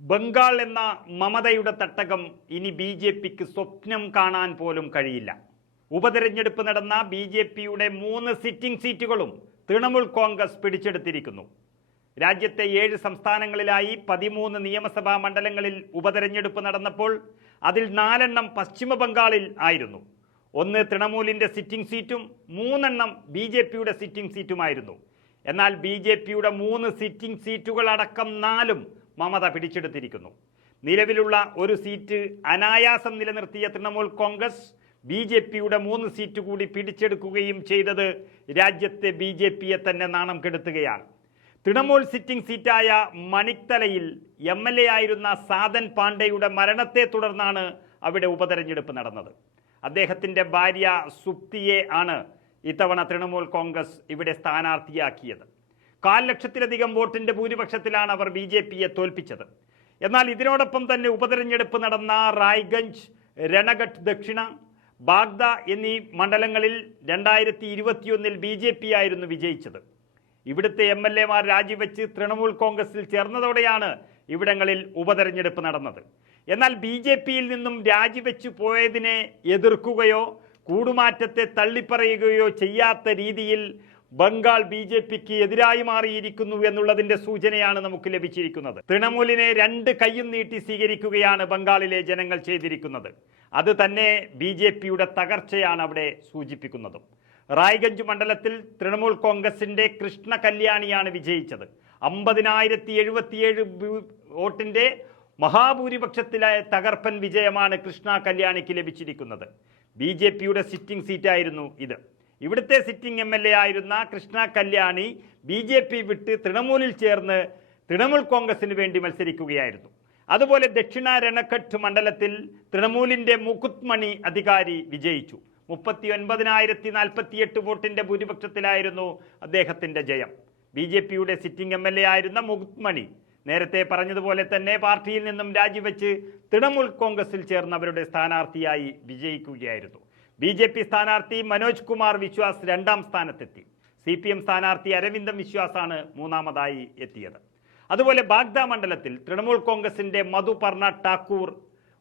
ബംഗാൾ എന്ന മമതയുടെ തട്ടകം ഇനി B J പിക്ക് സ്വപ്നം കാണാൻ പോലും കഴിയില്ല. ഉപതെരഞ്ഞെടുപ്പ് നടന്ന ബി ജെ പിയുടെ 3 സിറ്റിംഗ് സീറ്റുകളും തൃണമൂൽ കോൺഗ്രസ് പിടിച്ചെടുത്തിരിക്കുന്നു. രാജ്യത്തെ 7 സംസ്ഥാനങ്ങളിലായി 13 നിയമസഭാ മണ്ഡലങ്ങളിൽ ഉപതെരഞ്ഞെടുപ്പ് നടന്നപ്പോൾ അതിൽ 4 പശ്ചിമ ബംഗാളിൽ ആയിരുന്നു. 1 തൃണമൂലിൻ്റെ സിറ്റിംഗ് സീറ്റും 3 ബി ജെ പിയുടെ സിറ്റിംഗ് സീറ്റുമായിരുന്നു. എന്നാൽ ബി ജെ പിയുടെ 3 സിറ്റിംഗ് സീറ്റുകളടക്കം 4 മമത പിടിച്ചെടുത്തിരിക്കുന്നു. നിലവിലുള്ള ഒരു സീറ്റ് അനായാസം നിലനിർത്തിയ തൃണമൂൽ കോൺഗ്രസ് ബി ജെ പിയുടെ 3 സീറ്റ് കൂടി പിടിച്ചെടുക്കുകയും ചെയ്തത് രാജ്യത്തെ ബി ജെ പിയെ തന്നെ നാണം കെടുത്തുകയാണ്. തൃണമൂൽ സിറ്റിംഗ് സീറ്റായ മണിക്തലയിൽ MLA ആയിരുന്ന സാധൻ പാണ്ഡെയുടെ മരണത്തെ തുടർന്നാണ് അവിടെ ഉപതെരഞ്ഞെടുപ്പ് നടന്നത്. അദ്ദേഹത്തിൻ്റെ ഭാര്യ സുപ്തിയെ ആണ് ഇത്തവണ തൃണമൂൽ കോൺഗ്രസ് ഇവിടെ സ്ഥാനാർത്ഥിയാക്കിയത്. 1.25 ലക്ഷത്തിലധികം വോട്ടിൻ്റെ ഭൂരിപക്ഷത്തിലാണ് അവർ ബി ജെ പിയെ തോൽപ്പിച്ചത്. എന്നാൽ ഇതിനോടൊപ്പം തന്നെ ഉപതെരഞ്ഞെടുപ്പ് നടന്ന റായ്ഗഞ്ച്, രണഗഡ് ദക്ഷിണ, ബാഗ്ദ എന്നീ മണ്ഡലങ്ങളിൽ 2021 ബി ജെ പി ആയിരുന്നു വിജയിച്ചത്. ഇവിടുത്തെ MLA മാർ രാജിവെച്ച് തൃണമൂൽ കോൺഗ്രസിൽ ചേർന്നതോടെയാണ് ഇവിടങ്ങളിൽ ഉപതെരഞ്ഞെടുപ്പ് നടന്നത്. എന്നാൽ ബി ജെ പിയിൽ നിന്നും രാജിവെച്ചു പോയതിനെ എതിർക്കുകയോ കൂടുമാറ്റത്തെ തള്ളിപ്പറയുകയോ ചെയ്യാത്ത രീതിയിൽ ബംഗാൾ ബി ജെ പിക്ക് എതിരായി മാറിയിരിക്കുന്നു എന്നുള്ളതിൻ്റെ സൂചനയാണ് നമുക്ക് ലഭിച്ചിരിക്കുന്നത്. തൃണമൂലിനെ 2 കൈയും നീട്ടി സ്വീകരിക്കുകയാണ് ബംഗാളിലെ ജനങ്ങൾ ചെയ്തിരിക്കുന്നത്. അത് തന്നെ ബി ജെ പിയുടെ തകർച്ചയാണ് അവിടെ സൂചിപ്പിക്കുന്നതും. റായ്ഗഞ്ച് മണ്ഡലത്തിൽ തൃണമൂൽ കോൺഗ്രസിൻ്റെ കൃഷ്ണ കല്യാണിയാണ് വിജയിച്ചത്. 50,077 വോട്ടിൻ്റെ മഹാഭൂരിപക്ഷത്തിലായ തകർപ്പൻ വിജയമാണ് കൃഷ്ണ കല്യാണിക്ക് ലഭിച്ചിരിക്കുന്നത്. ബി ജെ പിയുടെ സിറ്റിംഗ് സീറ്റായിരുന്നു ഇത്. ഇവിടുത്തെ സിറ്റിംഗ് MLA ആയിരുന്ന Krishna Kalyani B J P വിട്ട് തൃണമൂലിൽ ചേർന്ന് തൃണമൂൽ കോൺഗ്രസിന് വേണ്ടി മത്സരിക്കുകയായിരുന്നു. അതുപോലെ ദക്ഷിണ രണഘട്ട് മണ്ഡലത്തിൽ തൃണമൂലിൻ്റെ മുകുത് മണി അധികാരി വിജയിച്ചു. 39,048 വോട്ടിൻ്റെ ഭൂരിപക്ഷത്തിലായിരുന്നു അദ്ദേഹത്തിൻ്റെ ജയം. ബി ജെ പിയുടെ സിറ്റിംഗ് MLA ആയിരുന്ന മുകുത് മണി നേരത്തെ പറഞ്ഞതുപോലെ തന്നെ പാർട്ടിയിൽ നിന്നും രാജിവെച്ച് തൃണമൂൽ കോൺഗ്രസിൽ ചേർന്നവരുടെ സ്ഥാനാർത്ഥിയായി വിജയിക്കുകയായിരുന്നു. ബി ജെ പി സ്ഥാനാർത്ഥി മനോജ് കുമാർ വിശ്വാസ് 2ാം സ്ഥാനത്തെത്തി. CPM സ്ഥാനാർത്ഥി അരവിന്ദം വിശ്വാസാണ് 3ാമതായി എത്തിയത്. അതുപോലെ ബാഗ്ദ മണ്ഡലത്തിൽ തൃണമൂൽ കോൺഗ്രസിൻ്റെ മധുപർണ ഠാക്കൂർ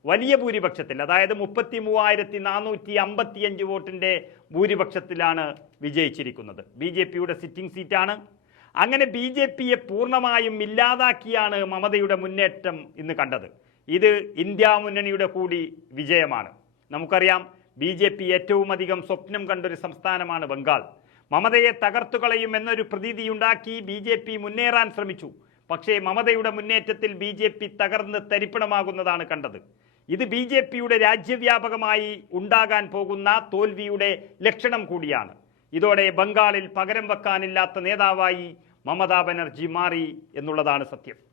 വലിയ ഭൂരിപക്ഷത്തിൽ, അതായത് 33,455 വോട്ടിൻ്റെ ഭൂരിപക്ഷത്തിലാണ് വിജയിച്ചിരിക്കുന്നത്. ബി ജെ പിയുടെ സിറ്റിംഗ് സീറ്റാണ്. അങ്ങനെ ബി ജെ പിയെ പൂർണ്ണമായും ഇല്ലാതാക്കിയാണ് മമതയുടെ മുന്നേറ്റം ഇന്ന് കണ്ടത്. ഇത് ഇന്ത്യ മുന്നണിയുടെ കൂടി വിജയമാണ്. നമുക്കറിയാം, ബി ജെ പി ഏറ്റവും അധികം സ്വപ്നം കണ്ടൊരു സംസ്ഥാനമാണ് ബംഗാൾ. മമതയെ തകർത്തുകളയും എന്നൊരു പ്രതീതിയുണ്ടാക്കി ബി ജെ പി മുന്നേറാൻ ശ്രമിച്ചു. പക്ഷേ മമതയുടെ മുന്നേറ്റത്തിൽ ബി ജെ പി തകർന്ന് തരിപ്പണമാകുന്നതാണ് കണ്ടത്. ഇത് ബി ജെ പിയുടെ രാജ്യവ്യാപകമായി ഉണ്ടാകാൻ പോകുന്ന തോൽവിയുടെ ലക്ഷണം കൂടിയാണ്. ഇതോടെ ബംഗാളിൽ പകരം വെക്കാനില്ലാത്ത നേതാവായി മമതാ ബാനർജി മാറി എന്നുള്ളതാണ് സത്യം.